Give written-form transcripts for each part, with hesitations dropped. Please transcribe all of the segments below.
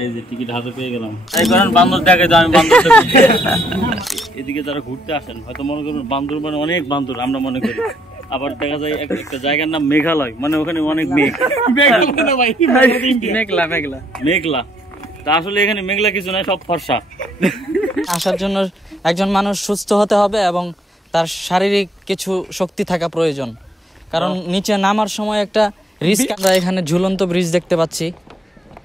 এই যে টিকিট হাতে পেয়ে গেলাম। এই কারণ বান্দর দেখে তো আমি বান্দর এদিকে যারা ঘুরতে আসেন হয়তো মনে করবেন বান্দরবানে অনেক বান্দর আমরা মনে করি, আবার দেখা যায় একটা জায়গার নাম মেঘালয়, মানে ওখানে অনেক মেঘ, মেঘলা মেঘলা মেঘলা। তা আসলে এখানে মেঘলা কিছু নয়, সব ফর্সা। আসার জন্য একজন মানুষ সুস্থ হতে হবে এবং তার শারীরিক কিছু শক্তি থাকা প্রয়োজন, কারণ নিচে নামার সময় একটা রিস্ক। আমরা এখানে ঝুলন্ত ব্রিজ দেখতে পাচ্ছি,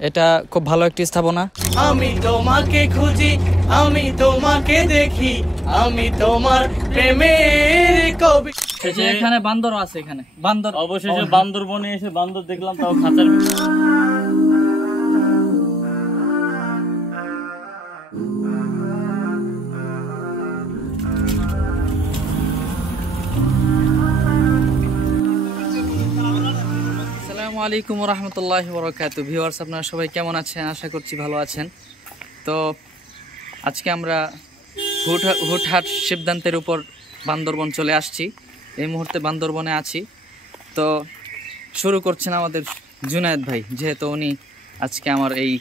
এটা খুব ভালো একটি স্থাপনা। আমি তোমাকে খুঁজি, আমি তোমাকে দেখি, আমি তোমার প্রেমের কবি। এখানে বান্দরও আছে, এখানে বান্দর। অবশেষে বান্দরবনে এসে বান্দর দেখলাম, তাও খাঁচার। আসসালামু আলাইকুম ওয়া রাহমাতুল্লাহি ওয়া বারাকাতুহু। ভিউয়ার্স, আপনারা সবাই কেমন আছেন? আশা করছি ভালো আছেন। তো আজকে আমরা হুটহাট সিদ্ধান্তের উপর বান্দরবন চলে আসছি। এই মুহূর্তে বান্দরবনে আছি। তো শুরু করছেন আমাদের জুনায়েদ ভাই, যেহেতু উনি আজকে আমার এই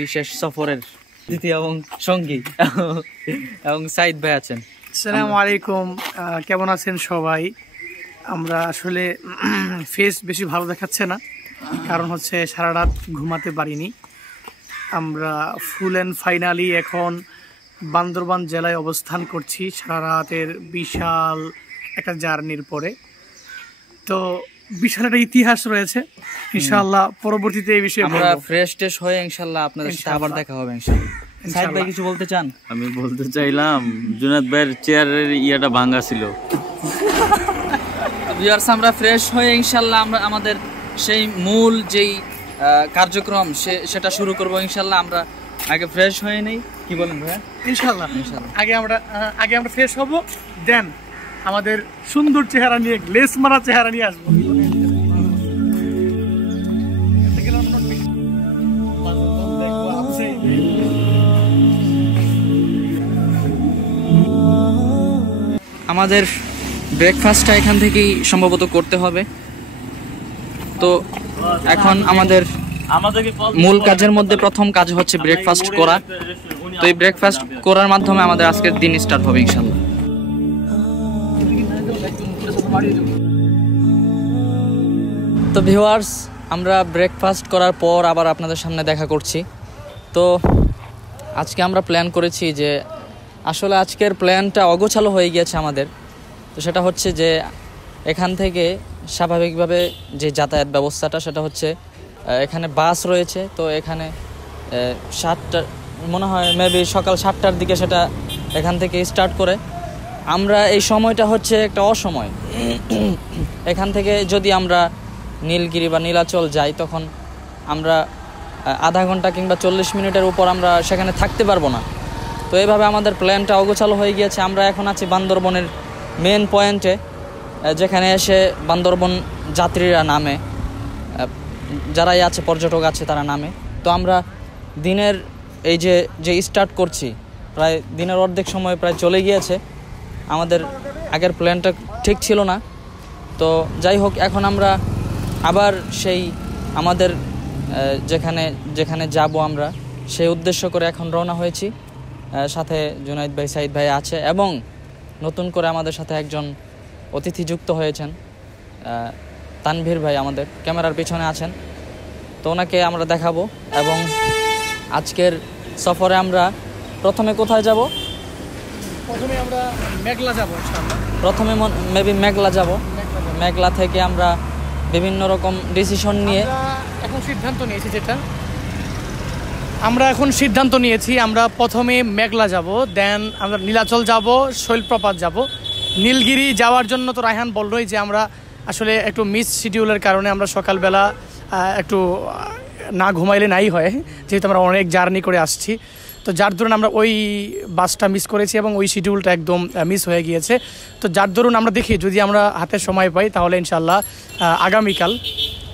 বিশেষ সফরের দ্বিতীয় এবং সঙ্গী, এবং সাইদ ভাই আছেন। আসসালামু আলাইকুম, কেমন আছেন সবাই? আমরা আসলে ফেস বেশি ভালো দেখাচ্ছে না, কারণ হচ্ছে সারা রাত ঘুমাতে পারিনি। আমরা ফুল অ্যান্ড ফাইনালি এখন বান্দরবান জেলায় অবস্থান করছি সারা রাতের বিশাল একটা জার্নির পরে। তো বিশাল একটা ইতিহাস রয়েছে, ইনশাআল্লাহ পরবর্তীতে এই বিষয়ে আমরা ফ্রেশ টেস্ট হয়ে ইনশাআল্লাহ আপনাদের সাথে আবার দেখা হবে ইনশাআল্লাহ। সাইদ ভাই কিছু বলতে চান? আমি বলতে চাইলাম জুনায়েদ ভাইয়ের চেয়ারের ইয়াটা ভাঙা ছিল। ভিউয়ার্স, আমরা ফ্রেশ হয়ে ইনশাআল্লাহ আমরা আমাদের সেই মূল যেই কার্যক্রম সেটা শুরু করব ইনশাআল্লাহ। আমরা আগে ফ্রেশ হয়ে নেই, কি বলেন ভাইয়া? ইনশাআল্লাহ আগে আমরা ফ্রেশ হব, দেন আমাদের সুন্দর চেহারা নিয়ে, গ্লেস মারা চেহারা নিয়ে আসবো। আমাদের ব্রেকফাস্টটা এখান থেকেই সম্ভবত করতে হবে। তো এখন আমাদের মূল কাজের মধ্যে প্রথম কাজ হচ্ছে ব্রেকফাস্ট করা। তো এই ব্রেকফাস্ট করার মাধ্যমে আমাদের আজকের দিন স্টার্ট হবে ইনশাআল্লাহ। তো ভিউয়ার্স, আমরা ব্রেকফাস্ট করার পর আবার আপনাদের সামনে দেখা করছি। তো আজকে আমরা প্ল্যান করেছি যে, আসলে আজকের প্ল্যানটা অগোছালো হয়ে গিয়েছে আমাদের। তো সেটা হচ্ছে যে এখান থেকে স্বাভাবিকভাবে যে যাতায়াত ব্যবস্থাটা, সেটা হচ্ছে এখানে বাস রয়েছে। তো এখানে 7টা মনে হয় মেবি সকাল 7টার দিকে সেটা এখান থেকে স্টার্ট করে। আমরা এই সময়টা হচ্ছে একটা অসময়। এখান থেকে যদি আমরা নীলগিরি বা নীলাচল যাই, তখন আমরা আধা ঘন্টা কিংবা 40 মিনিটের উপর আমরা সেখানে থাকতে পারবো না। তো এইভাবে আমাদের প্ল্যানটা অগোছালো হয়ে গিয়েছে। আমরা এখন আছি বান্দরবনের মেন পয়েন্টে, যেখানে এসে বান্দরবন যাত্রীরা নামে, যারাই আছে পর্যটক আছে তারা নামে। তো আমরা দিনের এই যে স্টার্ট করছি, প্রায় দিনের অর্ধেক সময় প্রায় চলে গিয়েছে। আমাদের আগের প্ল্যানটা ঠিক ছিল না। তো যাই হোক, এখন আমরা আবার সেই আমাদের যেখানে যাব আমরা, সেই উদ্দেশ্য করে এখন রওনা হয়েছি। সাথে জুনায়েদ ভাই, সাইদ ভাই আছে, এবং নতুন করে আমাদের সাথে একজন অতিথি যুক্ত হয়েছেন, তানভীর ভাই আমাদের ক্যামেরার পিছনে আছেন। তো ওনাকে আমরা দেখাবো। এবং আজকের সফরে আমরা প্রথমে কোথায় যাব? প্রথমে আমরা মেঘলা যাব ইনশাআল্লাহ। প্রথমে মেবি মেঘলা যাব। মেঘলা থেকে আমরা বিভিন্ন রকম ডিসিশন নিয়ে এখন সিদ্ধান্ত নিয়েছি আমরা প্রথমে মেঘলা যাব, দেন আমরা নীলাচল যাব, শৈলপ্রপাত যাব। নীলগিরি যাওয়ার জন্য তো রায়হান বললোই যে আমরা আসলে একটু মিস শিডিউলের কারণে আমরা সকালবেলা একটু না ঘুমাইলে নাই হয়, যেহেতু আমরা অনেক জার্নি করে আসছি। তো যার দরুন আমরা ওই বাসটা মিস করেছি এবং ওই শিডিউলটা একদম মিস হয়ে গিয়েছে। তো যার দরুন আমরা দেখি যদি আমরা হাতে সময় পাই তাহলে ইনশাল্লাহ আগামীকাল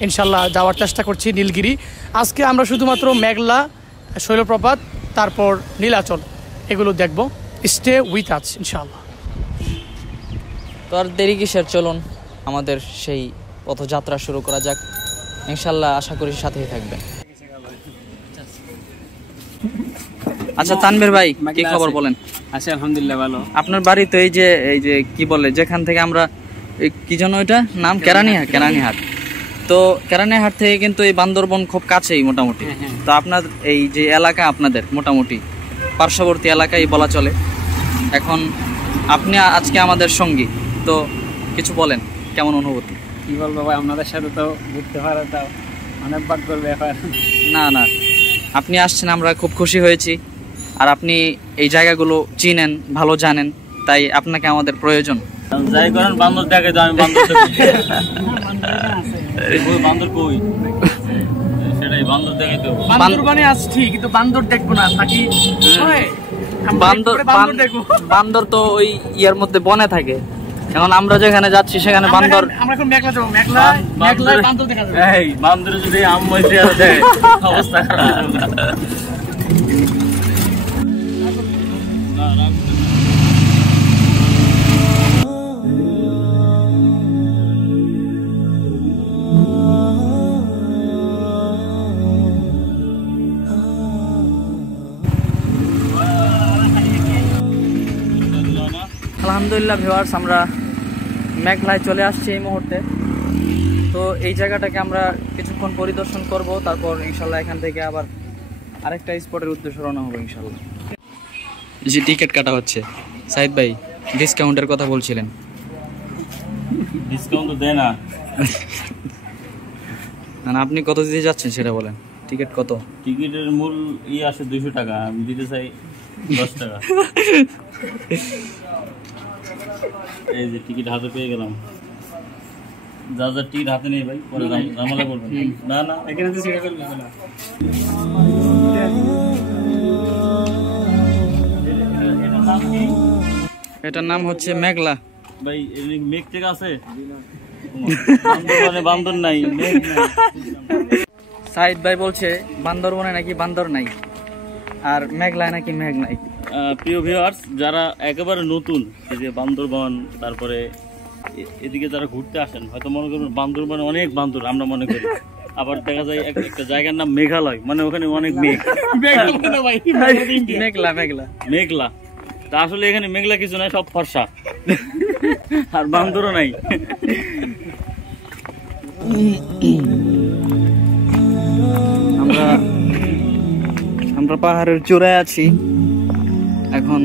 ইনশাল্লাহ যাওয়ার চেষ্টা করছি নীলগিরি। আজকে আমরা শুধুমাত্র মেঘলা, শৈলপ্রপাত, তারপর নীলাচল এগুলো দেখব। স্টে উইথ আস ইনশাল্লাহ। তো আর দেরি কিসের, চলুন আমাদের সেই পথযাত্রা শুরু করা যাক ইনশাল্লাহ। আশা করি সাথেই থাকবেন। আচ্ছা তানভীর ভাই কি খবর বলেন? আচ্ছা আলহামদুলিল্লাহ ভালো। আপনার বাড়ি তো এই যে কি বলে যেখান থেকে আমরা কি যেন ওইটা নাম কেরানীহাট। তো কেরানীহাট থেকে কিন্তু এই বান্দরবন খুব কাছেই মোটামুটি। তো আপনার এই যে এলাকা আপনাদের মোটামুটি পার্শ্ববর্তী এলাকায় বলা চলে। এখন আপনি আজকে আমাদের সঙ্গী, তো কিছু বলেন কেমন অনুভূতি? কি বলবো ভাই, আপনাদের সাথে তো ঘুরতে পারাটা অনেক ভাগ্যের ব্যাপার। না আপনি আসছেন, আমরা খুব খুশি হয়েছি। আর আপনি এই জায়গাগুলো চিনেন, ভালো জানেন, তাই আপনাকে আমাদের প্রয়োজন। যাই করেন বান্দর দেখে তো আমি বান্দর বান্দর কই সেটাই বান্দর দেখে তো বান্দরবানে আসছি কিন্তু বান্দর দেখবো না নাকি? বান্দর তো ওই ইয়ার মধ্যে বনে থাকে। এখন আমরা যেখানে যাচ্ছি সেখানে বান্দর। আমরা এখন মেঘলা যাবো, মেঘলা বান্দর দেখা যাবে। এই বান্দর যদি আম মইছে আর দেয় অবস্থা খারাপ। আলহামদুলিল্লাহ ভিউয়ার্স, আমরা মেঘলায় চলে আসছি এই মুহূর্তে। তো এই জায়গাটাকে আমরা কিছুক্ষণ পরিদর্শন করব, তারপর ইনশাল্লাহ এখান থেকে আবার আরেকটা স্পটের উদ্দেশ্যে রওনা হবো ইনশাল্লাহ। যে টিকিট কাটা হচ্ছে, সাইদ ভাই ডিসকাউন্টের কথা বলছিলেন। ডিসকাউন্ট তো দেয় না। না আপনি কত দিতে যাচ্ছেন সেটা বলেন। টিকিট কত? টিকিটের মূল আসে 200 টাকা, আমি দিতে চাই 10 টাকা। এই যে টিকিট হাতে পেয়ে গেলাম। যা টিকিট হাতে নেই ভাই, পরে ঝামেলা করবেন। না এখানে তো সেটা করবে না। এটার নাম হচ্ছে মেঘলা। ভাই মেঘ থেকে আছে, বান্দর নাই। সাইদ ভাই বলছে বান্দরবনে নাকি বান্দর নাই, আর মেঘলায় নাকি মেঘ নাই। প্রিয় ভিউয়ার্স, যারা একেবারে নতুন এই যে বান্দরবন, তারপরে এদিকে যারা ঘুরতে আসেন, হয়তো মনে করবেন বান্দরবনে অনেক বান্দর আমরা মনে করি। আবার দেখা যায় একটা জায়গার নাম মেঘালয়, মানে ওখানে অনেক মেঘ। মেঘলা তা আসলে এখানে মেঘলা কিছু নাই, সব ফর্সা, আর বান্দরও নাই। আমরা পাহাড়ের চূড়ায় আছি এখন।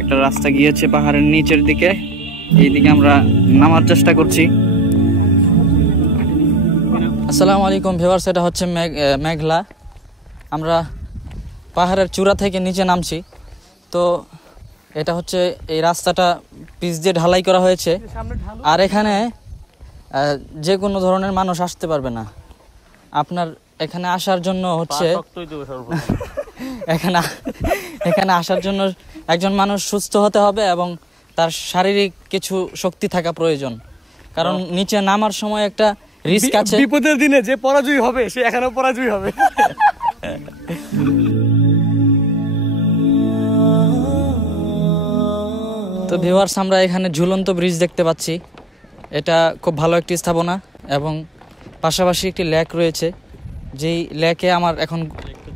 একটা রাস্তা গিয়েছে পাহাড়ের নিচের দিকে, এইদিকে আমরা নামার চেষ্টা করছি। আসসালামু আলাইকুম ভিউয়ার্স, এটা হচ্ছে মেঘলা। আমরা পাহাড়ের চূড়া থেকে নিচে নামছি। তো এটা হচ্ছে এই রাস্তাটা পিচ দিয়ে ঢালাই করা হয়েছে, আর এখানে যে কোনো ধরনের মানুষ আসতে পারবে না। আপনার এখানে আসার জন্য হচ্ছে এখানে আসার জন্য একজন মানুষ সুস্থ হতে হবে এবং তার শারীরিক কিছু শক্তি থাকা প্রয়োজন, কারণ নিচে নামার সময় একটা রিস্ক আছে। বিপদের দিনে যে পরাজয় হবে সে এখানেও পরাজয় হবে। তো ভিউয়ার্স, আমরা এখানে ঝুলন্ত ব্রিজ দেখতে পাচ্ছি। এটা খুব ভালো একটি স্থাপনা এবং পাশাপাশি একটি লেক রয়েছে, যেই লেকে আমার এখন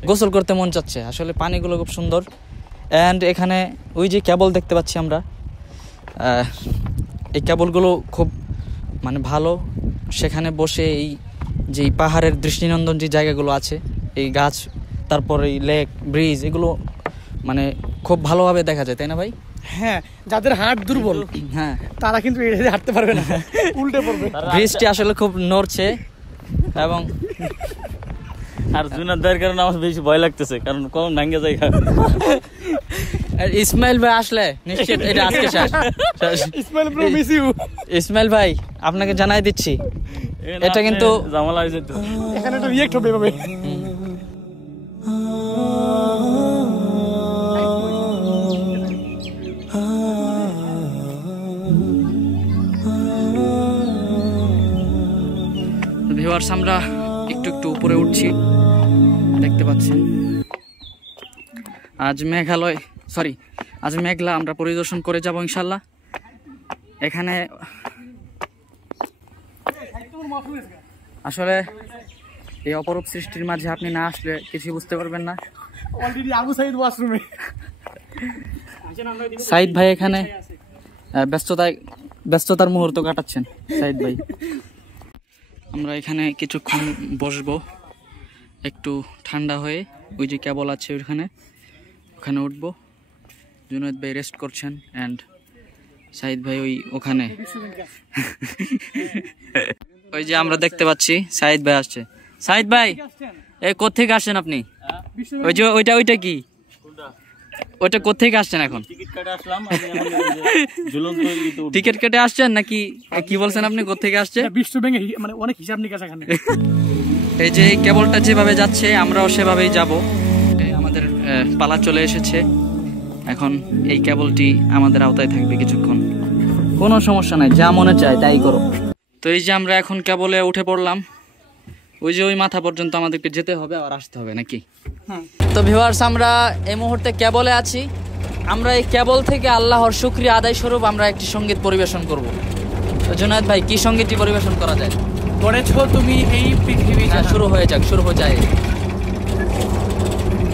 গোসল করতে মন চাচ্ছে। আসলে পানিগুলো খুব সুন্দর। অ্যান্ড এখানে ওই যে কেবল দেখতে পাচ্ছি আমরা, এই কেবলগুলো খুব মানে ভালো। সেখানে বসে এই যে পাহাড়ের দৃষ্টিনন্দন যে জায়গাগুলো আছে, এই গাছ, তারপর এই লেক, ব্রিজ, এগুলো মানে খুব ভালোভাবে দেখা যায়, তাই না ভাই? হ্যাঁ, যাদের হার্ট দুর্বল হ্যাঁ তারা কিন্তু হাঁটতে পারবে না, উল্টে পড়বে। ব্রিজটি আসলে খুব নড়ছে এবং আর জুনাদের কারণে আমার বেশি ভয় লাগতেছে, কারণ কখন ভাঙ্গে যায়। ইসমাইল ভাই আসলে নিশ্চিত এটা আজকে শেষ। Ismail bro, miss you. Ismail ভাই, আপনাকে জানাই দিচ্ছি এটা কিন্তু ঝামেলা হয়ে যেত, এখানে একটা রিয়েক্ট হবে এভাবে। ভিউয়ার্স, আমরা একটু একটু উপরে উঠছি, দেখতে পাচ্ছেন। আজ মেঘলা আমরা পরিদর্শন করে যাব ইনশাল্লাহ। এখানে আসলে এই অপরূপ সৃষ্টির মাঝে আপনি না আসলে কিছু বুঝতে পারবেন না। অলরেডি আবু সাইদ ওয়াশরুমে। সাইদ ভাই এখানে ব্যস্ততার মুহূর্ত কাটাচ্ছেন। সাইদ ভাই, আমরা এখানে কিছুক্ষণ বসবো একটু ঠান্ডা হয়ে। ওই যে কেবল আছে ওখানে উঠবো। জুনায়েদ ভাই রেস্ট করছেন অ্যান্ড সাইদ ভাই ওখানে ওই যে আমরা দেখতে পাচ্ছি সাইদ ভাই আসছে। সাইদ ভাই, এই কোত্থেকে আসছেন আপনি? ওই যে ওইটা কি, ওইটা কোত্থেকে আসছেন এখন? টিকিট কেটে আসছেন নাকি কি বলছেন আপনি? কোত্থেকে আসছে? বিশ্ব ব্যাংকে মানে অনেক হিসাব নিকাশ এখানে। এই যে কেবলটা যেভাবে যাচ্ছে আমরাও সেভাবেই যাব। আমাদের পালা চলে এসেছে, এখন এই কেবলটি আমাদের আওতায় থাকবে কিছুক্ষণ। কোনো সমস্যা নাই, যা মনে চায় তাই করো। তো এই যে আমরা এখন কেবলে উঠে পড়লাম। ওই যে ওই মাথা পর্যন্ত আমাদেরকে যেতে হবে আর আসতে হবে নাকি? তো ভিউয়ার্স, আমরা এই মুহূর্তে কেবলে আছি। আমরা এই কেবল থেকে আল্লাহর শুকরিয়া আদায় স্বরূপ আমরা একটি সঙ্গীত পরিবেশন করব। তো জুনায়েদ ভাই, কি সঙ্গীতটি পরিবেশন করা যায়? গড়েছো তুমি এই পৃথিবী। শুরু হয়ে যায়।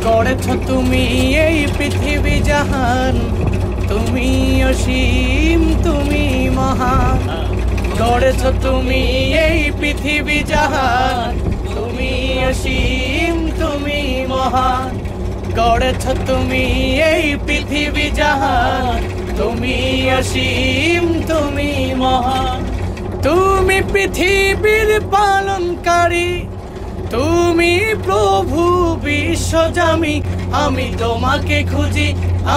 গড়েছো তুমি এই পৃথিবী জাহান, তুমি অসীম তুমি মহান। গড়েছো তুমি এই পৃথিবী জাহান, তুমি অসীম তুমি মহান। গড়েছো তুমি এই পৃথিবী জাহান, তুমি অসীম তুমি মহান। তুমি পৃথিবীর পালনকারী, তুমি প্রভু বিশ্বজামি। আমি তোমাকে খুঁজি,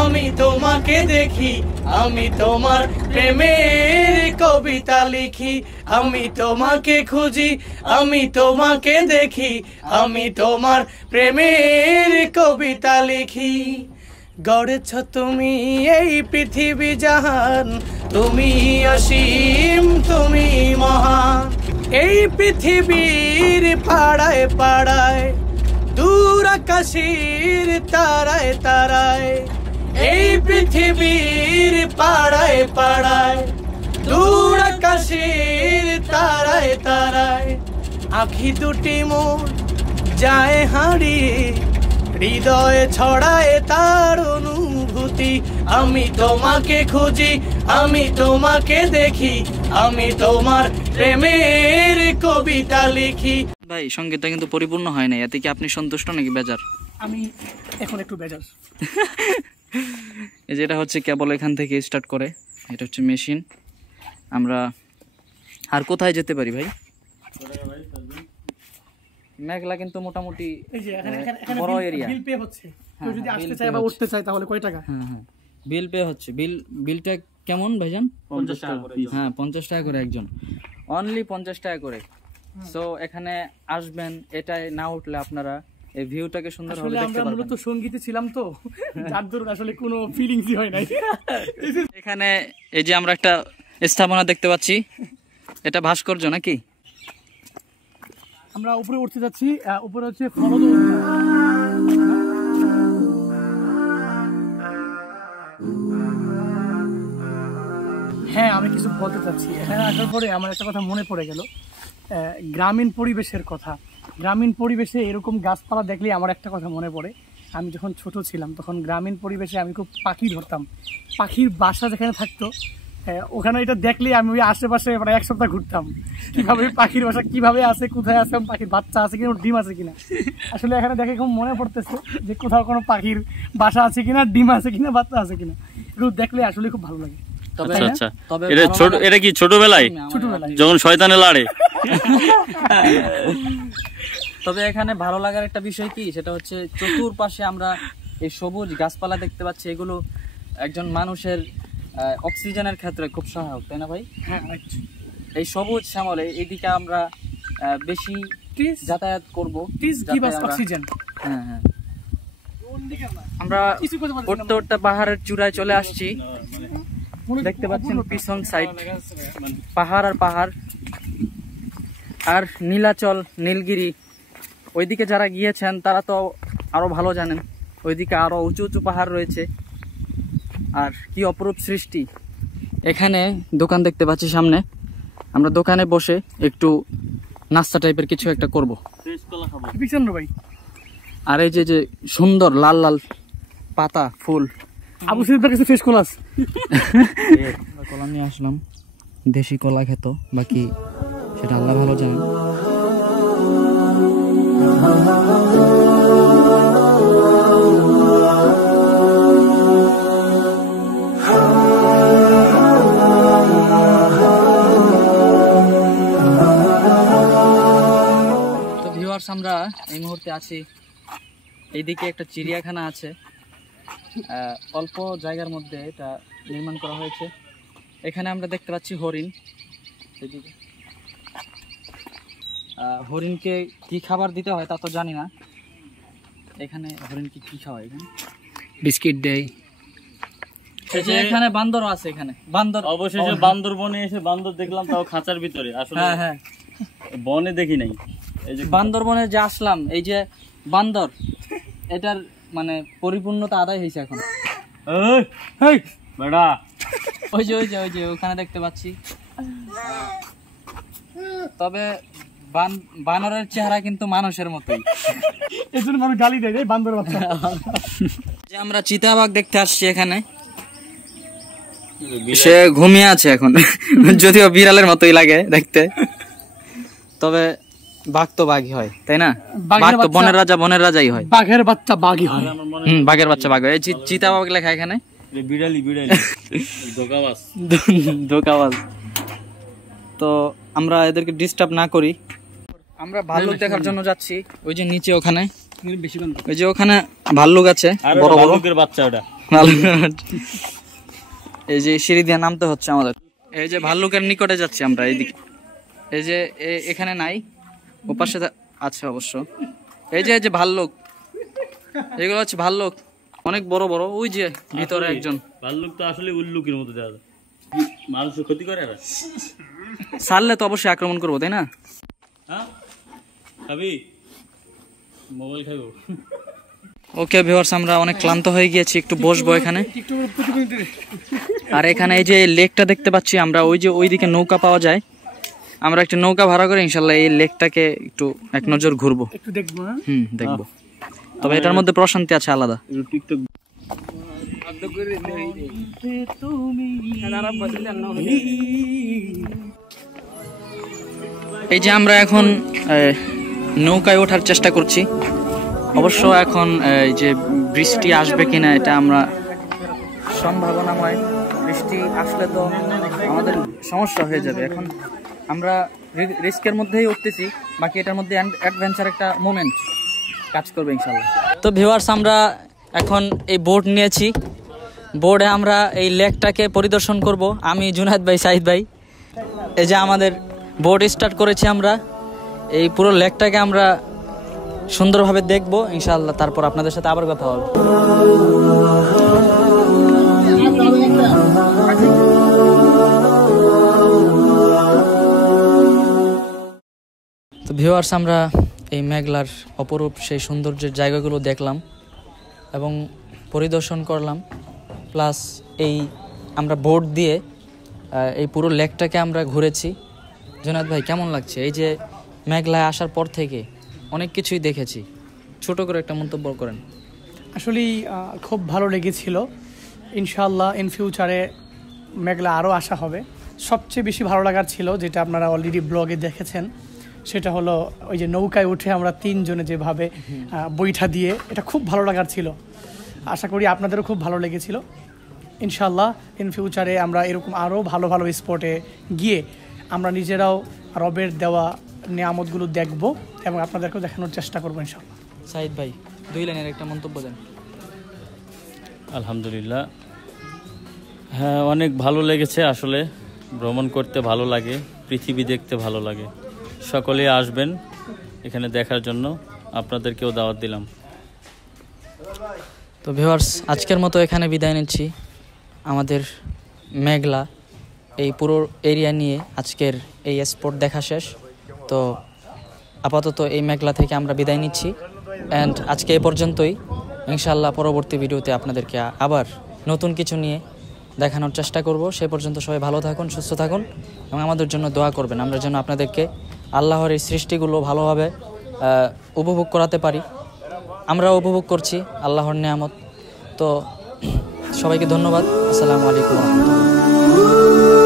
আমি তোমাকে দেখি, আমি তোমার প্রেমের কবিতা লিখি। আমি তোমাকে খুঁজি, আমি তোমাকে দেখি, আমি তোমার প্রেমের কবিতা লিখি। গড়েছ তুমি এই পৃথিবী জাহান, তুমি অসীম তুমি মহান। এই পৃথিবীর পাড়ায় পাড়ায়, দূর আকাশের তারায় তারায়। এই পৃথিবীর পাড়ায় পাড়ায়, দূর আকাশের তারায় তারায়। আখি দুটি মোর যায় হারিয়ে, হৃদয়ে ছড়ায় তার অনুভূতি। আমি তোমাকে খুঁজি, আমি তোমাকে দেখি, আমি তোমার প্রেমের কবিতা লিখি। ভাই, সঙ্গীতটা কিন্তু পরিপূর্ণ হয় না। এতে কি আপনি সন্তুষ্ট নাকি বেজার? আমি এখন একটু বেজার। এই যেটা হচ্ছে কেবল এখান থেকে স্টার্ট করে, এটা হচ্ছে মেশিন। আমরা আর কোথায় যেতে পারি ভাই? মেঘলা কিন্তু মোটামুটি বড় এরিয়া। বিল পে হচ্ছে, কেউ যদি আসতে চায় বা উঠতে চায় তাহলে কয় টাকা? হ্যাঁ, বিল পে হচ্ছে। বিলটা কেমন ভাইজান? 50 টাকা করে। হ্যাঁ, 50 টাকা করে একজন, অনলি 50 টাকা করে। সো এখানে আসবেন, এটাই না উঠলে আপনারা এই ভিউটাকে সুন্দর ভাবে দেখতে পারবেন। আমরা মূলত সঙ্গীতে ছিলাম তো, যার দরুন আসলে কোনো ফিলিংসই হয় নাই। এখানে এই যে আমরা একটা স্থাপনা দেখতে পাচ্ছি, এটা ভাস্কর্য নাকি? আমরা উপরে উঠতে যাচ্ছি। উপরে হচ্ছে ফরদ উদ্যান। হ্যাঁ, আমি কিছু বলতে চাচ্ছি। এখানে আসার পরে আমার একটা কথা মনে পড়ে গেল, গ্রামীণ পরিবেশের কথা। গ্রামীণ পরিবেশে এরকম গাছপালা দেখলেই আমার একটা কথা মনে পড়ে। আমি যখন ছোট ছিলাম তখন গ্রামীণ পরিবেশে আমি খুব পাখি ধরতাম। পাখির বাসা যেখানে থাকতো, ওখানে এটা দেখলেই আমি ওই আশেপাশে প্রায় এক সপ্তাহ ঘুরতাম। কিভাবে পাখির বাসা কিভাবে আছে, কোথায় আছে, পাখির বাচ্চা আছে কিনা, ডিম আছে কিনা। আসলে এখানে দেখে খুব মনে পড়তেছে যে কোথাও কোনো পাখির বাসা আছে কিনা, ডিম আছে কিনা, বাচ্চা আছে কিনা। এগুলো দেখলে আসলে খুব ভালো লাগে। এটা কি ছোটবেলায় যখন শয়তানে লাড়ে? তবে এখানে ভালো লাগার একটা বিষয় কি, সেটা হচ্ছে চতুর্পাশে আমরা এই সবুজ গাছপালা দেখতে পাচ্ছি। এগুলো একজন মানুষের অক্সিজেনের ক্ষেত্রে খুব সহায়ক, তাই না ভাই? হ্যাঁ, এই সবুজ শ্যামলে এইদিকে আমরা বেশি যাতায়াত করবো। হ্যাঁ, আমরা উঠতে উঠতে পাহাড়ের চূড়ায় চলে আসছি। দেখতে পাচ্ছেন পিছন সাইড পাহাড় আর পাহাড়, আর নীলাচল, নীলগিরি। ওইদিকে যারা গিয়েছেন তারা তো আরো ভালো জানেন, ওইদিকে আরো উঁচু উঁচু পাহাড় রয়েছে। আর কি অপরূপ সৃষ্টি। এখানে দোকান দেখতে পাচ্ছি সামনে, আমরা দোকানে বসে একটু নাস্তা টাইপের কিছু একটা করব। কলা খাবো। পিছন ভাই আর এই যে সুন্দর লাল লাল পাতা ফুল, আবু সাইদের কাছে ফ্রেশ কলা আছে। কলা নিয়ে আসলাম, দেশি কলা খেত, বাকি সেটা আল্লাহ ভালো জানেন। তো ভিউয়ার্স, আমরা এই মুহূর্তে আছি, এইদিকে একটা চিড়িয়াখানা আছে, অল্প জায়গার মধ্যে এটা নির্মাণ করা হয়েছে। এখানে আমরা দেখতে পাচ্ছি হরিণ। এদিকে হরিণকে কি খাবার দিতে হয় তা তো জানি না। এখানে হরিণকে কি খাওয়ায়? এখানে বিস্কিট দেয়। এখানে বান্দরও আছে, এখানে বান্দর। অবশেষে বান্দর বনে এসে বান্দর দেখলাম, তাও খাঁচার ভিতরে। আসলে হ্যাঁ হ্যাঁ, বনে দেখি নাই। এই যে বান্দরবনে যে আসলাম, এই যে বান্দর, এটার মানে পরিপূর্ণতা আদায় হয়েছে এখন। বেড়া ওই যে ওখানে দেখতে পাচ্ছি। তবে বানরের চেহারা কিন্তু মানুষের মতোই। এই জন্য মানুষ গালি দেয় বান্দর বাচ্চা। যে আমরা চিতাবাঘ দেখতে আসছি এখানে, সে ঘুমিয়ে আছে এখন, যদিও বিড়ালের মতোই লাগে দেখতে, তবে বাঘ তো বাঘই হয়, তাই না? বাঘ তো বনের রাজাই হয়। বাঘের বাচ্চা বাঘই হয়। বাঘের বাচ্চা বাঘ হয়। চিতাবাঘ লেখা এখানে। বিড়ালি ধোকাবাজ। তো আমরা এদেরকে ডিস্টার্ব না করি, আমরা ভাল্লুক দেখার জন্য যাচ্ছি। ওই যে নিচে ওখানে, ওই যে ওখানে ভাল্লুক আছে, বড় বড় বাচ্চা। ওটা এই যে সিঁড়ি দিয়ে নামতে হচ্ছে আমাদের। এই যে ভাল্লুকের নিকটে যাচ্ছি আমরা। এইদিকে এই যে এখানে নাই, ওপাশে আছে অবশ্য। এই যে ভাল্লুক, এগুলো হচ্ছে ভাল্লুক, অনেক বড় বড়। ওই যে ভিতরে একজন ভাল্লুক তো আসলে উল্লুকের মতো দেখা যায়, মানুষের ক্ষতি করে। ছাড়লে তো অবশ্যই আক্রমণ করবো, তাই না? হ্যাঁ, খাবি? মোবাইল খাবো। ওকে ভিউয়ার্স, আমরা অনেক ক্লান্ত হয়ে গিয়েছি, একটু বসবো এখানে। আর এখানে এই যে লেকটা দেখতে পাচ্ছি আমরা, ওইদিকে নৌকা পাওয়া যায়। আমরা একটা নৌকা ভাড়া করে ইনশাল্লাহ এই লেকটাকে একটু এক নজর ঘুরবো, একটু দেখবো। দেখবো। তবে এটার মধ্যে প্রশান্তি আছে আলাদা। এই যে আমরা এখন নৌকায় ওঠার চেষ্টা করছি। অবশ্য এখন এই যে বৃষ্টি আসবে কিনা এটা আমরা সম্ভাবনাময়। বৃষ্টি আসলে তো আমাদের সমস্যা হয়ে যাবে। এখন আমরা রিস্কের মধ্যেই উঠতেছি, বাকি এটার মধ্যে অ্যাডভেঞ্চার একটা মোমেন্ট কাজ করবে ইনশাল্লাহ। তো ভিউয়ার্স, আমরা এখন এই বোট নিয়েছি। বোর্ডে আমরা এই লেকটাকে পরিদর্শন করব, আমি, জুনায়েদ ভাই, সাইদ ভাই। এই যে আমাদের বোট স্টার্ট করেছি আমরা। এই পুরো লেকটাকে আমরা সুন্দরভাবে দেখবো ইনশাআল্লাহ, তারপর আপনাদের সাথে আবার কথা হবে। তো ভিউয়ার্স, আমরা এই মেঘলার অপরূপ সেই সৌন্দর্যের জায়গাগুলো দেখলাম এবং পরিদর্শন করলাম, প্লাস এই আমরা বোট দিয়ে এই পুরো লেকটাকে আমরা ঘুরেছি। জুনায়েদ ভাই, কেমন লাগছে? এই যে মেঘলায় আসার পর থেকে অনেক কিছুই দেখেছি, ছোট করে একটা মন্তব্য করেন। আসলেই খুব ভালো লেগেছিল। ইনশাআল্লাহ ইন ফিউচারে মেঘলা আরও আসা হবে। সবচেয়ে বেশি ভালো লাগার ছিল, যেটা আপনারা অলরেডি ব্লগে দেখেছেন, সেটা হলো ওই যে নৌকায় উঠে আমরা তিনজনে যেভাবে বৈঠা দিয়ে, এটা খুব ভালো লাগার ছিল। আশা করি আপনাদেরও খুব ভালো লেগেছিল। ইনশাআল্লাহ ইন ফিউচারে আমরা এরকম আরও ভালো ভালো স্পটে গিয়ে আমরা নিজেরাও রবের দেওয়া নিয়ামতগুলো দেখব এবং আপনাদেরকেও দেখানোর চেষ্টা করবো ইনশাআল্লাহ। সাইদ ভাই, 2 লাইনের একটা মন্তব্য দেন। আলহামদুলিল্লাহ, হ্যাঁ, অনেক ভালো লেগেছে। আসলে ভ্রমণ করতে ভালো লাগে, পৃথিবী দেখতে ভালো লাগে। সকলেই আসবেন এখানে দেখার জন্য, আপনাদেরকেও দাওয়াত দিলাম। তো ভিউয়ার্স, আজকের মতো এখানে বিদায় নিচ্ছি। আমাদের মেঘলা এই পুরো এরিয়া নিয়ে আজকের এই স্পট দেখা শেষ। তো আপাতত এই মেঘলা থেকে আমরা বিদায় নিচ্ছি। অ্যান্ড আজকে এ পর্যন্তই। ইনশাআল্লাহ পরবর্তী ভিডিওতে আপনাদেরকে আবার নতুন কিছু নিয়ে দেখানোর চেষ্টা করব। সে পর্যন্ত সবাই ভালো থাকুন, সুস্থ থাকুন এবং আমাদের জন্য দোয়া করবেন। আমরা যেন আপনাদেরকে আল্লাহর এই সৃষ্টিগুলো ভালোভাবে উপভোগ করাতে পারি। আমরাও উপভোগ করছি আল্লাহর নেয়ামত। তো সবাইকে ধন্যবাদ। আসসালামু আলাইকুম ওয়া রাহমাতুল্লাহ।